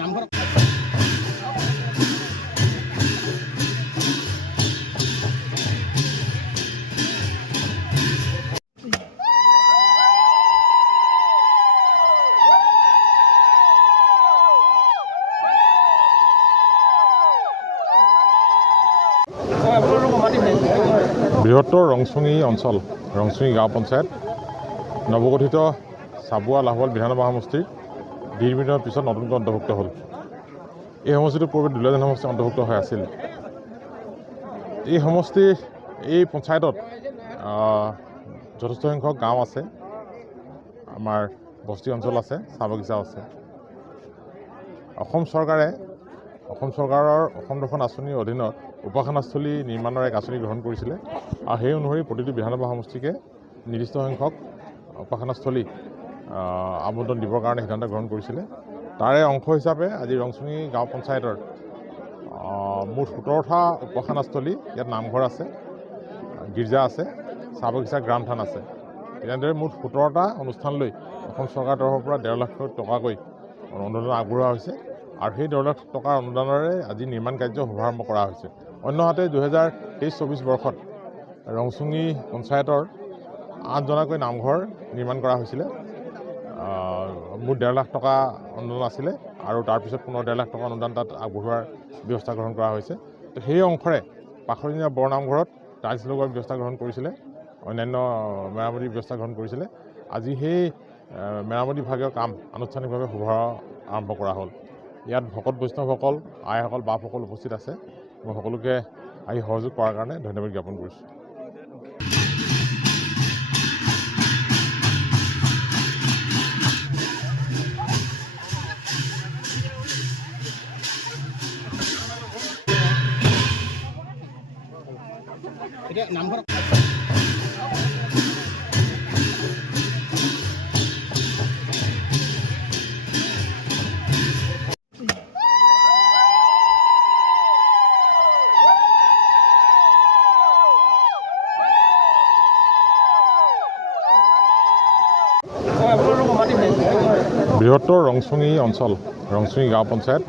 নামঘৰ বৃহত্তৰ ৰংচুঙি অঞ্চল ৰংচুঙি গাঁও পঞ্চায়ত নৱগঠিত চাবুৱা লাহোৱাল বিধানসভা সমষ্টিৰ দীৰ্ঘদিনৰ পিছত নতুনকৈ অন্তৰ্ভুক্ত হ'ল। এই সমষ্টিটোৰ পূৰ্বে দুলীয়াজান সমষ্টি অন্তৰ্ভুক্ত হৈ আছিল। এই সমষ্টিৰ এই পঞ্চায়তত যথেষ্ট সংখ্যক গাঁও আছে, আমাৰ বস্তি অঞ্চল আছে, চাহ বাগিচা আছে। অসম চৰকাৰৰ অসম দৰ্শন আঁচনিৰ অধীনত উপাসনাস্থলী নিৰ্মাণৰ এক আঁচনি গ্ৰহণ কৰিছিলে আৰু সেই অনুসৰি প্ৰতিটো বিধানসভা সমষ্টিকে নিৰ্দিষ্ট সংখ্যক উপাসনাস্থলী আবণ্টন দিবৰ কাৰণে সিদ্ধান্ত গ্ৰহণ কৰিছিলে। তাৰে অংশ হিচাপে আজি ৰংচুঙি গাঁও পঞ্চায়তৰ মুঠ 17টা উপাসনাস্থলী, ইয়াত নামঘৰ আছে, গীৰ্জা আছে, চাহ বাগিচা, গ্ৰাম থান আছে। তেনেদৰে মুঠ 17টা অনুষ্ঠান লৈ অসম চৰকাৰৰ তৰফৰ পৰা 1.5 লাখ টকাকৈ অনুদান আগবঢ়োৱা হৈছে আৰু সেই 1.5 লাখ টকাৰ অনুদানেৰে আজি নিৰ্মাণ কাৰ্য শুভাৰম্ভ কৰা হৈছে। অন্যহাতে 2023-24 বৰ্ষত ৰংচুঙি পঞ্চায়তৰ 8জনাকৈ নামঘৰ নিৰ্মাণ কৰা হৈছিলে। মুঠ 1.5 লাখ টকা অনুদান আছিলে আৰু তাৰপিছত পুনৰ 1.5 লাখ টকা অনুদান তাত আগবঢ়োৱাৰ ব্যৱস্থা গ্ৰহণ কৰা হৈছে। তো সেই অংশৰে পাখৰিঙীয়া বৰনামঘৰত টাইলছ লগোৱাৰ ব্যৱস্থা গ্ৰহণ কৰিছিলে, অন্যান্য মেৰামতিৰ ব্যৱস্থা গ্ৰহণ কৰিছিলে। আজি সেই মেৰামতি বিভাগীয় কাম আনুষ্ঠানিকভাৱে আৰম্ভ কৰা হ'ল। ইয়াত ভকত বৈষ্ণৱসকল, আইসকল, বাপসকল উপস্থিত আছে। মই সকলোকে আহি সহযোগ কৰাৰ কাৰণে ধন্যবাদ জ্ঞাপন কৰিছোঁ। নামঘৰ বৃহত্তৰ ৰংচুঙি অঞ্চল ৰংচুঙি গাঁও পঞ্চায়ত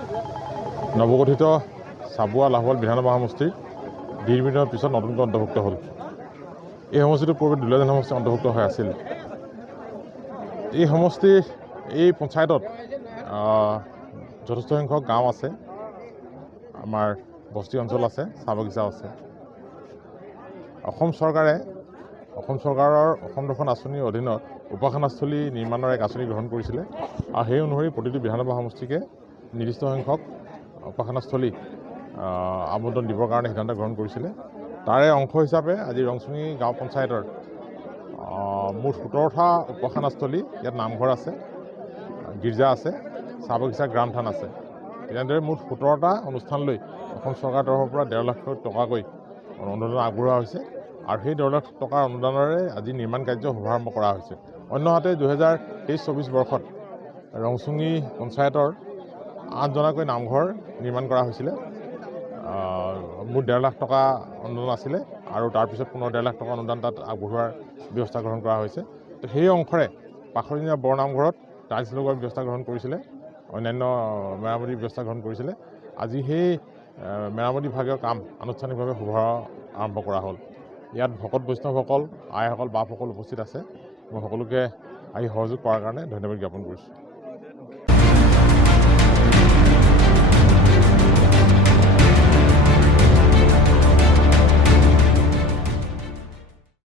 নৱগঠিত চাবুৱা লাহোৱাল বিধানসভা সমষ্টিৰ দীৰ্ঘদিনৰ পিছত নতুনকৈ অন্তৰ্ভুক্ত হ'ল। এই সমষ্টিটোৰ পূৰ্বে দুলীয়াজান সমষ্টি অন্তৰ্ভুক্ত হৈ আছিল। এই সমষ্টিৰ এই পঞ্চায়তত যথেষ্ট সংখ্যক গাঁও আছে, আমাৰ বস্তি অঞ্চল আছে, চাহ বাগিচা আছে। অসম চৰকাৰৰ অসম দৰ্শন আঁচনিৰ অধীনত উপাসনাস্থলী নিৰ্মাণৰ এক আঁচনি গ্ৰহণ কৰিছিলে আৰু সেই অনুসৰি প্ৰতিটো বিধানসভা সমষ্টিকে নিৰ্দিষ্ট সংখ্যক উপাসনাস্থলী আবণ্টন দিবৰ কাৰণে সিদ্ধান্ত গ্ৰহণ কৰিছিলে। তাৰে অংশ হিচাপে আজি ৰংচুঙি গাঁও পঞ্চায়তৰ মুঠ 17টা উপাসনাস্থলী, ইয়াত নামঘৰ আছে, গীৰ্জা আছে, চাহ বাগিচা, গ্ৰাম থান আছে। তেনেদৰে মুঠ 17টা অনুষ্ঠান লৈ অসম চৰকাৰৰ তৰফৰ পৰা 1.5 লাখ টকাকৈ অনুদান আগবঢ়োৱা হৈছে আৰু সেই 1.5 লাখ টকাৰ অনুদানেৰে আজি নিৰ্মাণ কাৰ্য শুভাৰম্ভ কৰা হৈছে। অন্যহাতে 2023-24 বৰ্ষত ৰংচুঙি পঞ্চায়তৰ 8জনাকৈ নামঘৰ নিৰ্মাণ কৰা হৈছিলে। মুঠ 1.5 লাখ টকা অনুদান আছিলে আৰু তাৰপিছত পুনৰ 1.5 লাখ টকা অনুদান তাত আগবঢ়োৱাৰ ব্যৱস্থা গ্ৰহণ কৰা হৈছে। তো সেই অংশৰে পাখৰিঙীয়া বৰনামঘৰত টাইলছ লগোৱাৰ ব্যৱস্থা গ্ৰহণ কৰিছিলে, অন্যান্য মেৰামতিৰ ব্যৱস্থা গ্ৰহণ কৰিছিলে। আজি সেই মেৰামতি বিভাগীয় কাম আনুষ্ঠানিকভাৱে আৰম্ভ কৰা হ'ল। ইয়াত ভকত বৈষ্ণৱসকল, আইসকল, বাপসকল উপস্থিত আছে। মই সকলোকে আহি সহযোগ কৰাৰ কাৰণে ধন্যবাদ জ্ঞাপন কৰিছোঁ।